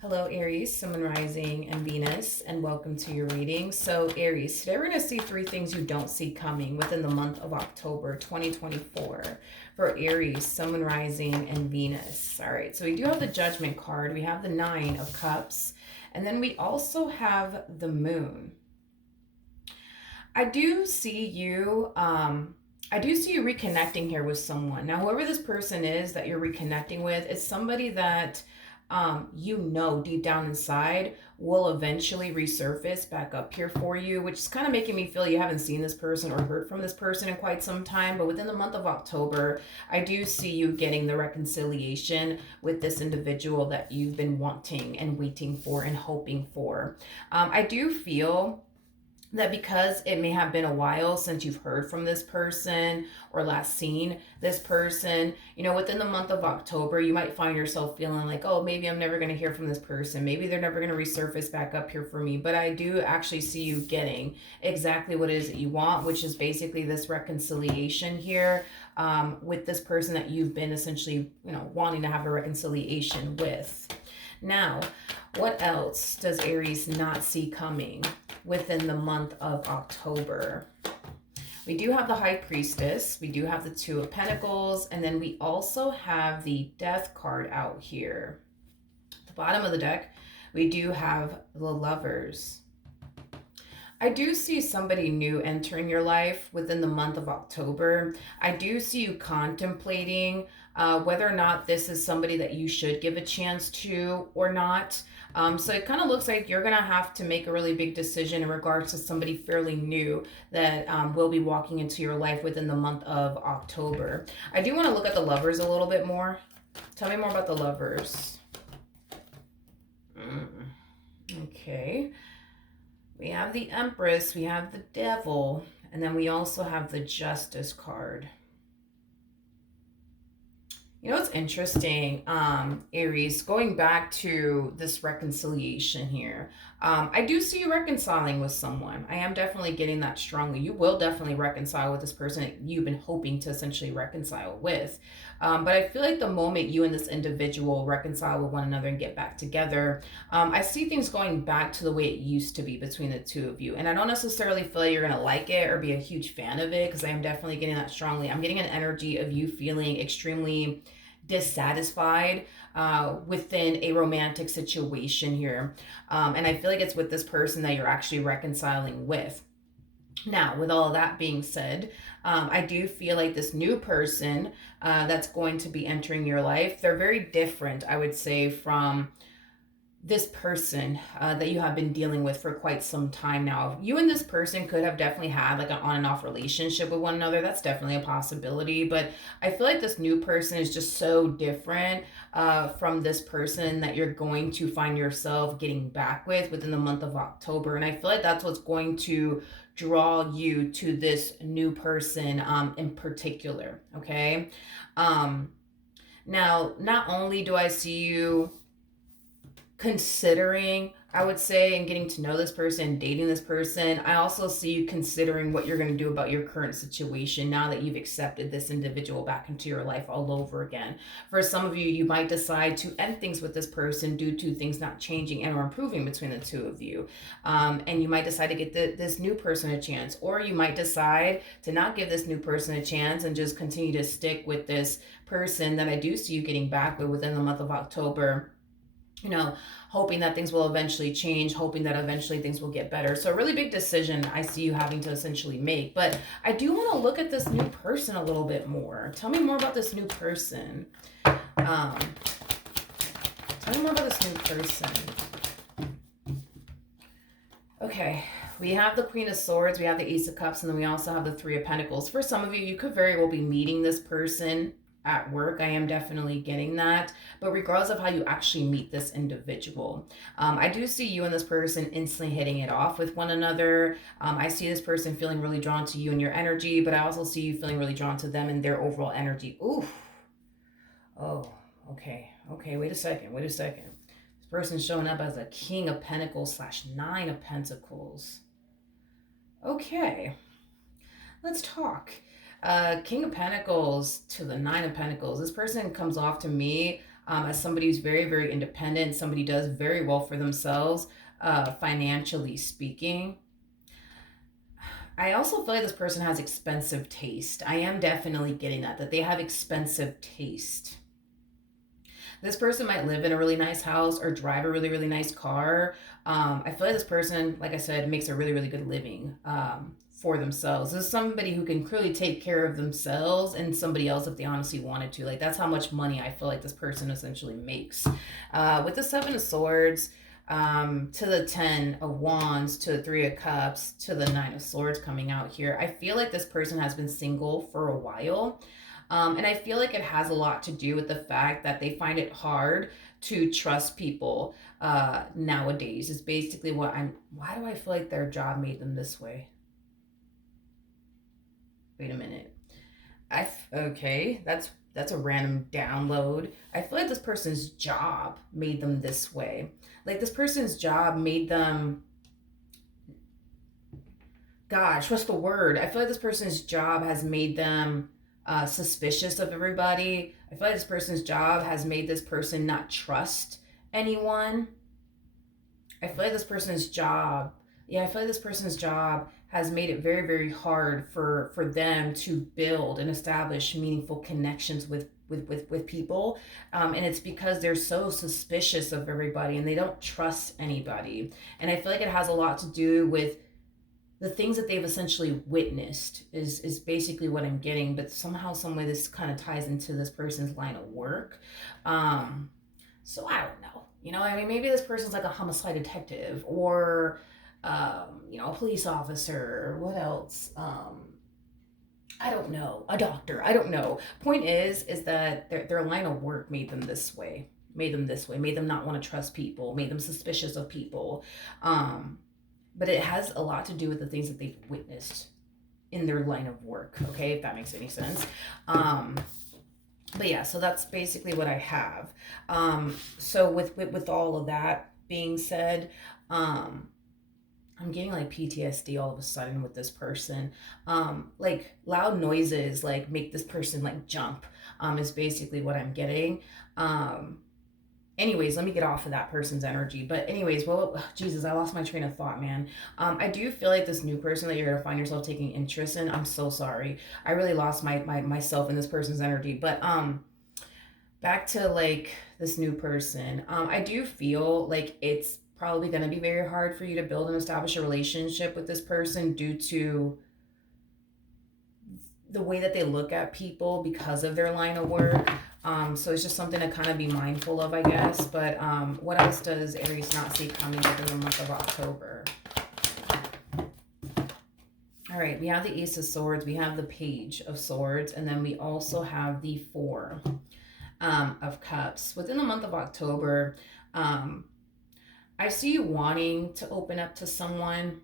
Hello, Aries, Sun, Moon, Rising, and Venus, and welcome to your reading. So, Aries, today we're going to see three things you don't see coming within the month of October 2024 for Aries, Sun, Moon, Rising, and Venus. All right, so we do have the Judgment card, we have the Nine of Cups, and then we also have the Moon. I do see you reconnecting here with someone. Now, whoever this person is that you're reconnecting with, it's somebody that you know deep down inside will eventually resurface back up here for you, which is kind of making me feel you haven't seen this person or heard from this person in quite some time. But within the month of October, I do see you getting the reconciliation with this individual that you've been wanting and waiting for and hoping for. I do feel that because it may have been a while since you've heard from this person or last seen this person, within the month of October, you might find yourself feeling like, oh, maybe I'm never going to hear from this person. Maybe they're never going to resurface back up here for me. But I do actually see you getting exactly what it is that you want, which is basically this reconciliation here with this person that you've been essentially, wanting to have a reconciliation with. Now, what else does Aries not see coming within the month of October? We do have the High Priestess, we do have the Two of Pentacles, and then we also have the Death card out here. At the bottom of the deck, we do have the Lovers. I do see somebody new entering your life within the month of October. I do see you contemplating whether or not this is somebody that you should give a chance to or not. So it kind of looks like you're going to have to make a really big decision in regards to somebody fairly new that will be walking into your life within the month of October. I do want to look at the Lovers a little bit more. Tell me more about the Lovers. Okay. We have the Empress, we have the Devil, and then we also have the Justice card. It's interesting, Aries, going back to this reconciliation here. I do see you reconciling with someone. I am definitely getting that strongly. You will definitely reconcile with this person that you've been hoping to essentially reconcile with. But I feel like the moment you and this individual reconcile with one another and get back together, I see things going back to the way it used to be between the two of you. And I don't necessarily feel like you're going to like it or be a huge fan of it, because I am definitely getting that strongly. I'm getting an energy of you feeling extremely dissatisfied within a romantic situation here. And I feel like it's with this person that you're actually reconciling with. Now, with all of that being said, I do feel like this new person that's going to be entering your life, they're very different, I would say, from this person that you have been dealing with for quite some time now. You and this person could have definitely had like an on and off relationship with one another. That's definitely a possibility. But I feel like this new person is just so different from this person that you're going to find yourself getting back with within the month of October. And I feel like that's what's going to draw you to this new person in particular. Okay. Now, not only do I see you considering, I would say, and getting to know this person, dating this person, I also see you considering what you're going to do about your current situation now that you've accepted this individual back into your life all over again. For some of you, you might decide to end things with this person due to things not changing and or improving between the two of you. And you might decide to get this new person a chance, or you might decide to not give this new person a chance and just continue to stick with this person that I do see you getting back with within the month of October, hoping that things will eventually change, hoping that eventually things will get better. So a really big decision I see you having to essentially make. But I do want to look at this new person a little bit more. Tell me more about this new person. Tell me more about this new person. Okay, we have the Queen of Swords, we have the Ace of Cups, and then we also have the Three of Pentacles. For some of you, you could very well be meeting this person at work. I am definitely getting that. But regardless of how you actually meet this individual, I do see you and this person instantly hitting it off with one another. I see this person feeling really drawn to you and your energy, but I also see you feeling really drawn to them and their overall energy. Ooh. Oh, okay. Okay, wait a second. This person's showing up as a King of Pentacles / Nine of Pentacles. Okay, let's talk. King of Pentacles to the Nine of Pentacles. This person comes off to me as somebody who's very, very independent, somebody does very well for themselves, financially speaking. I also feel like this person has expensive taste. I am definitely getting that they have expensive taste. This person might live in a really nice house or drive a really, really nice car. I feel like this person, like I said, makes a really, really good living for themselves. This is somebody who can clearly take care of themselves and somebody else if they honestly wanted to. Like, that's how much money I feel like this person essentially makes. With the Seven of Swords, to the Ten of Wands, to the Three of Cups, to the Nine of Swords coming out here, I feel like this person has been single for a while. And I feel like it has a lot to do with the fact that they find it hard to trust people nowadays. Is basically what I'm. Why do I feel like their job made them this way? Wait a minute. Okay. That's a random download. I feel like this person's job made them this way. Like, this person's job made them. Gosh, what's the word? I feel like this person's job has made them suspicious of everybody. I feel like this person's job has made this person not trust anyone. I feel like this person's job, yeah, I feel like this person's job has made it very, very hard for them to build and establish meaningful connections with people. And it's because they're so suspicious of everybody and they don't trust anybody. And I feel like it has a lot to do with the things that they've essentially witnessed is basically what I'm getting, but somehow, some way, this kind of ties into this person's line of work. So I don't know. I mean, maybe this person's like a homicide detective or, a police officer. What else? I don't know. A doctor. I don't know. Point is that their line of work made them this way. Made them this way. Made them not want to trust people. Made them suspicious of people. But it has a lot to do with the things that they've witnessed in their line of work, okay, if that makes any sense. But yeah, so that's basically what I have. So with all of that being said, I'm getting like PTSD all of a sudden with this person. Like, loud noises like make this person like jump, is basically what I'm getting. Anyways, let me get off of that person's energy. But anyways, well, Jesus, I lost my train of thought, man. I do feel like this new person that you're gonna find yourself taking interest in, I'm so sorry. I really lost my myself in this person's energy. But back to like this new person. I do feel like it's probably gonna be very hard for you to build and establish a relationship with this person due to the way that they look at people because of their line of work. So it's just something to kind of be mindful of, I guess. But what else does Aries not see coming within the month of October? All right, we have the Ace of Swords, we have the Page of Swords, and then we also have the Four of Cups. Within the month of October, I see you wanting to open up to someone,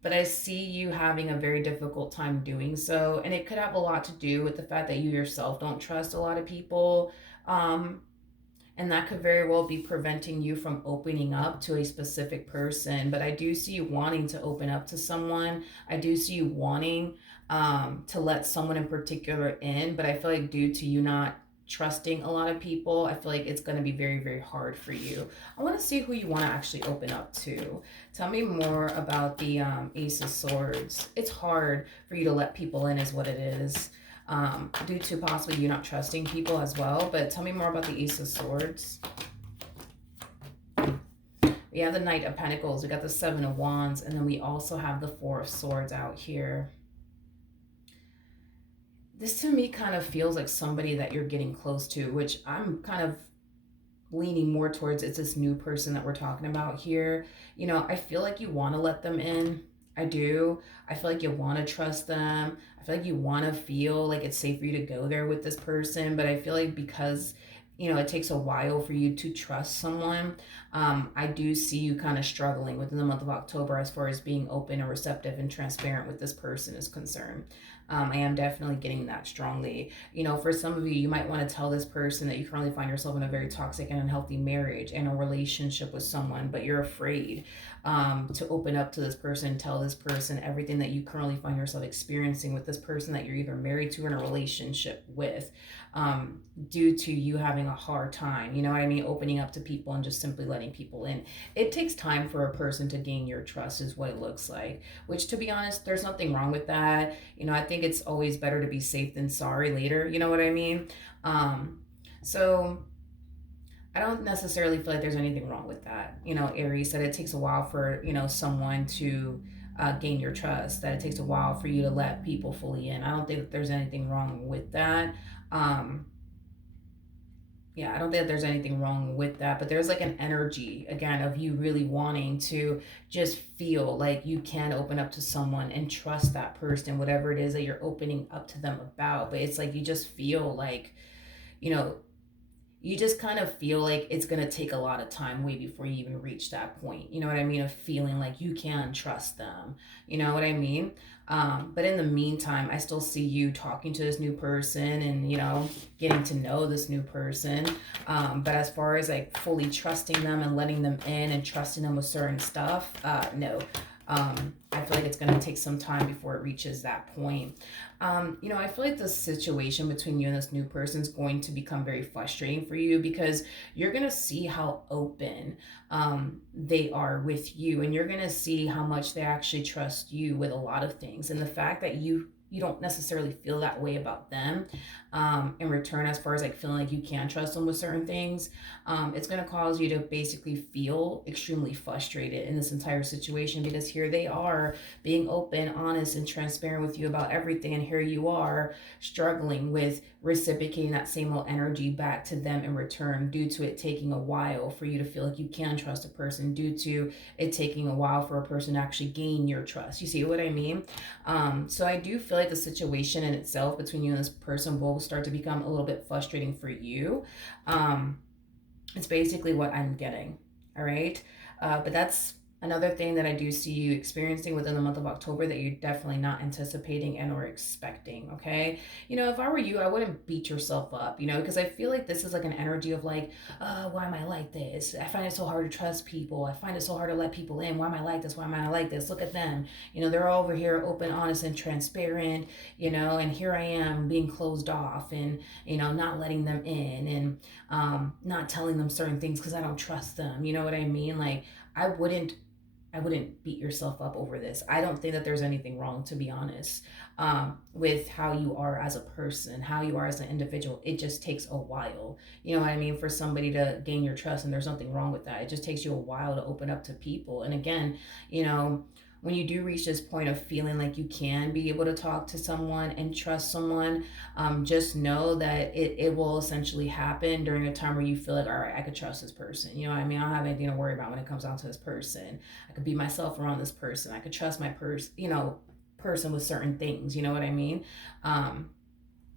but I see you having a very difficult time doing so. And it could have a lot to do with the fact that you yourself don't trust a lot of people. And that could very well be preventing you from opening up to a specific person. But I do see you wanting to open up to someone. I do see you wanting to let someone in particular in. But I feel like due to you not trusting a lot of people, I feel like it's going to be very, very hard for you. I want to see who you want to actually open up to. Tell me more about the Ace of Swords. It's hard for you to let people in is what it is, due to possibly you not trusting people as well. But tell me more about the Ace of Swords. We have the Knight of Pentacles, we got the Seven of Wands, and then we also have the Four of Swords out here. This to me kind of feels like somebody that you're getting close to, which I'm kind of leaning more towards it's this new person that we're talking about here. I feel like you want to let them in. I do. I feel like you want to trust them. I feel like you want to feel like it's safe for you to go there with this person. But I feel like because, it takes a while for you to trust someone, I do see you kind of struggling within the month of October as far as being open and receptive and transparent with this person is concerned. I am definitely getting that strongly. For some of you, you might want to tell this person that you currently find yourself in a very toxic and unhealthy marriage and a relationship with someone, but you're afraid to open up to this person, tell this person everything that you currently find yourself experiencing with this person that you're either married to or in a relationship with, due to you having a hard time, you know what I mean, opening up to people and just simply letting people in. It takes time for a person to gain your trust, is what it looks like, which, to be honest, there's nothing wrong with that. I think it's always better to be safe than sorry later, you know what I mean? So I don't necessarily feel like there's anything wrong with that. Aries said it takes a while for, someone to gain your trust, that it takes a while for you to let people fully in. I don't think that there's anything wrong with that. Um, yeah, I don't think that there's anything wrong with that, but there's like an energy again of you really wanting to just feel like you can open up to someone and trust that person, whatever it is that you're opening up to them about. But it's like you just feel like, you know, you just kind of feel like it's going to take a lot of time way before you even reach that point. You know what I mean? Of feeling like you can trust them. You know what I mean? But in the meantime, I still see you talking to this new person and, getting to know this new person. But as far as like fully trusting them and letting them in and trusting them with certain stuff, no. I feel like it's going to take some time before it reaches that point. I feel like the situation between you and this new person is going to become very frustrating for you because you're going to see how open they are with you, and you're going to see how much they actually trust you with a lot of things. And the fact that you don't necessarily feel that way about them in return, as far as like feeling like you can trust them with certain things, it's going to cause you to basically feel extremely frustrated in this entire situation, because here they are being open, honest, and transparent with you about everything, and here you are struggling with reciprocating that same old energy back to them in return, due to it taking a while for you to feel like you can trust a person, due to it taking a while for a person to actually gain your trust. You see what I mean? So I do feel like the situation in itself between you and this person will start to become a little bit frustrating for you. It's basically what I'm getting. All right. But that's another thing that I do see you experiencing within the month of October that you're definitely not anticipating and or expecting. Okay. If I were you, I wouldn't beat yourself up, because I feel like this is like an energy of like, why am I like this? I find it so hard to trust people. I find it so hard to let people in. Why am I like this? Why am I like this? Look at them. They're all over here open, honest, and transparent, and here I am being closed off and, not letting them in, and not telling them certain things because I don't trust them. You know what I mean? Like, I wouldn't beat yourself up over this. I don't think that there's anything wrong, to be honest, with how you are as a person, how you are as an individual. It just takes a while, you know what I mean, for somebody to gain your trust, and there's nothing wrong with that. It just takes you a while to open up to people. And again, when you do reach this point of feeling like you can be able to talk to someone and trust someone, just know that it will essentially happen during a time where you feel like, all right, I could trust this person. You know what I mean? I don't have anything to worry about when it comes down to this person. I could be myself around this person. I could trust my person with certain things. You know what I mean?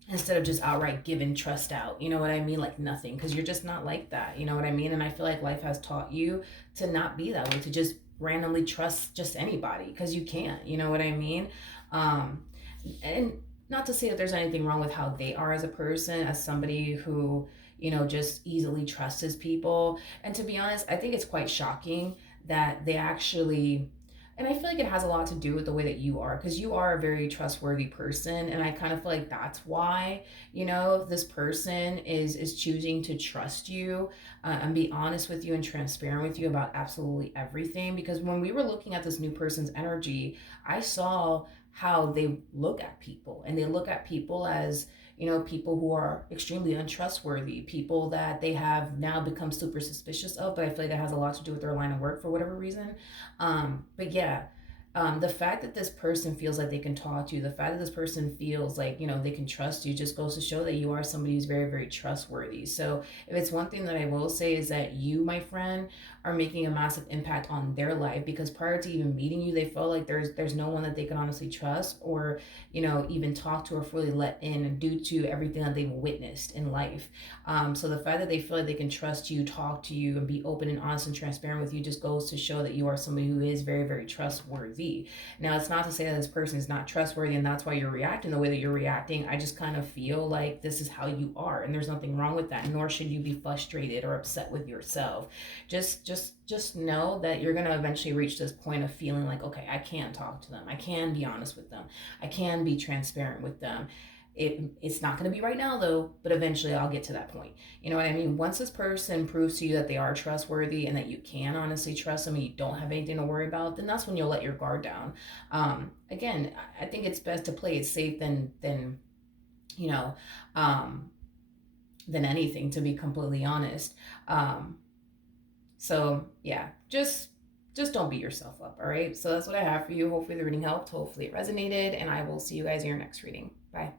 Instead of just outright giving trust out, you know what I mean, like nothing, because you're just not like that, you know what I mean. And I feel like life has taught you to not be that way, to just randomly trust just anybody, because you can't, you know what I mean. And not to say that there's anything wrong with how they are as a person, as somebody who, just easily trusts people. And to be honest, I think it's quite shocking that they actually, and I feel like it has a lot to do with the way that you are, because you are a very trustworthy person, and I kind of feel like that's why, this person is choosing to trust you, and be honest with you and transparent with you about absolutely everything. Because when we were looking at this new person's energy, I saw how they look at people, and they look at people as, people who are extremely untrustworthy, people that they have now become super suspicious of. But I feel like that has a lot to do with their line of work for whatever reason. But yeah, the fact that this person feels like they can talk to you, the fact that this person feels like, they can trust you, just goes to show that you are somebody who's very, very trustworthy. So if it's one thing that I will say, is that you, my friend, are making a massive impact on their life, because prior to even meeting you, they felt like there's no one that they can honestly trust, or, even talk to or fully let in, due to everything that they've witnessed in life. So the fact that they feel like they can trust you, talk to you, and be open and honest and transparent with you, just goes to show that you are somebody who is very, very trustworthy. be. Now, it's not to say that this person is not trustworthy and that's why you're reacting the way that you're reacting. I just kind of feel like this is how you are, and there's nothing wrong with that, nor should you be frustrated or upset with yourself. Just know that you're going to eventually reach this point of feeling like, okay, I can talk to them. I can be honest with them. I can be transparent with them. It's not going to be right now though, but eventually I'll get to that point. You know what I mean? Once this person proves to you that they are trustworthy and that you can honestly trust them and you don't have anything to worry about, then that's when you'll let your guard down. Again, I think it's best to play it safe than you know um, than anything, to be completely honest. Um, so yeah, just don't beat yourself up. All right. So that's what I have for you. Hopefully the reading helped. Hopefully it resonated, and I will see you guys in your next reading. Bye.